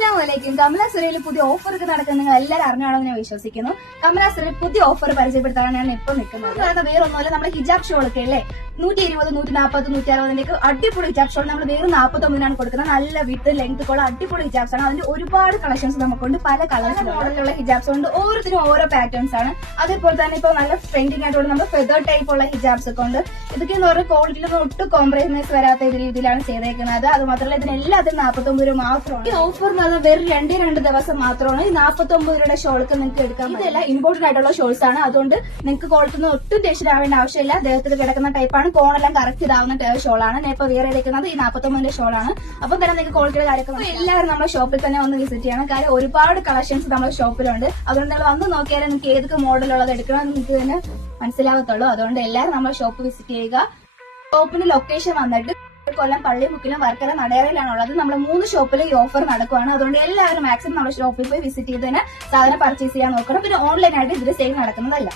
അസ്സാം വലൈക്കും കമല സുരയിൽ പുതിയ ഓഫർ ഒക്കെ നടക്കുന്ന നിങ്ങൾ എല്ലാവരും അറിഞ്ഞാണെന്ന് ഞാൻ വിശ്വസിക്കുന്നു. കമല സുരയിൽ പുതിയ ഓഫർ പരിചയപ്പെടുത്താനാണ് ഞാൻ ഇപ്പൊ നിൽക്കുന്നത്. വേറൊന്നുമല്ല നമ്മുടെ ഹിജാബ് ഷോ ഒക്കെ അല്ലേ? നൂറ്റി ഇരുപത് നൂറ്റി നാൽപ്പത് നൂറ്റി അറുപതിലേക്ക് അടിപൊളി ഹിജാബ് ഷോൾ നമ്മൾ വേറെ നാൽപ്പത്തൊമ്പതിനാണ് കൊടുക്കുന്നത്. നല്ല വിത്ത് ലെങ്ത് ഉള്ള അടിപൊളി ഹിജാബ്സ് ആണ്. അതിന്റെ ഒരുപാട് കളക്ഷൻസ് നമുക്കുണ്ട്. പല കളേഴ്സ് മോഡലിലുള്ള ഹിജാബ്സ് ഉണ്ട്. ഓരോരുത്തരും ഓരോ പാറ്റേൺസ് ആണ്. അതേപോലെ തന്നെ ഇപ്പൊ നല്ല ട്രെൻഡിങ് ആയിട്ടുള്ള നമ്മൾ ഫെദർ ടൈപ്പ് ഉള്ള ഹിജാബ്സ് ഒക്കെ ഉണ്ട്. ഇതൊക്കെ എന്ന് പറഞ്ഞാൽ ക്വാളിറ്റിയിലൊന്നും ഒട്ടും കോംപ്രമൈസ് വരാത്ത രീതിയിലാണ് ചെയ്തേക്കുന്നത്. അത് മാത്രമല്ല ഇതിനെല്ലാത്തിനും നാൽപ്പത്തൊമ്പത് രൂപ മാത്രമാണ് ഈ ഓഫർ എന്ന് പറഞ്ഞാൽ വെറും രണ്ടേ രണ്ട് ദിവസം മാത്രമാണ്. ഈ നാൽപ്പത്തൊമ്പത് രൂപയുടെ ഷോൾക്ക് നിങ്ങൾക്ക് എടുക്കാൻ ഇതെല്ലാം ഇമ്പോർട്ടന്റ് ആയിട്ടുള്ള ഷോൾസ് ആണ്. അതുകൊണ്ട് നിങ്ങൾക്ക് ക്വാളിറ്റി ഒട്ടും ടെൻഷൻ ആവേണ്ട ആവശ്യമില്ല. അദ്ദേഹത്തിൽ കിടക്കുന്ന ടൈപ്പാണ് കോണെല്ലാം കറക്റ്റ് ഇതാവുന്ന ഷോളാണ് ഞാൻ ഇപ്പൊ വേറെ എടുക്കുന്നത് ഈ നാപ്പത്തൊമ്പതിന്റെ ഷോളാണ് അപ്പൊ തന്നെ നിങ്ങൾക്ക് ക്വാളിറ്റിയുടെ കാര്യമൊക്കെ. എല്ലാവരും നമ്മുടെ ഷോപ്പിൽ തന്നെ ഒന്ന് വിസിറ്റ് ചെയ്യണം. കാര്യം ഒരുപാട് കളക്ഷൻസ് നമ്മുടെ ഷോപ്പിലുണ്ട് അതുകൊണ്ട് നിങ്ങൾ വന്ന് നോക്കിയാൽ നിങ്ങൾക്ക് ഏതൊക്കെ മോഡലുള്ളത് എടുക്കണം നിങ്ങൾക്ക് തന്നെ മനസ്സിലാവത്തുള്ളൂ. അതുകൊണ്ട് എല്ലാവരും നമ്മുടെ ഷോപ്പ് വിസിറ്റ് ചെയ്യുക. ഷോപ്പിന്റെ ലൊക്കേഷൻ വന്നിട്ട് കൊല്ലം പള്ളിമുക്കിലും വർക്കല നടയറയിലാണ് ഉള്ളത്. നമ്മൾ മൂന്ന് ഷോപ്പിൽ ഈ ഓഫർ നടക്കുവാണ്. അതുകൊണ്ട് എല്ലാവരും മാക്സിമം നമ്മുടെ ഷോപ്പിൽ പോയി വിസിറ്റ് ചെയ്ത് തന്നെ സാധനം പർച്ചേസ് ചെയ്യാൻ നോക്കണം. പിന്നെ ഓൺലൈനായിട്ട് ഇതിൽ സെയിൽ നടക്കുന്നതല്ല.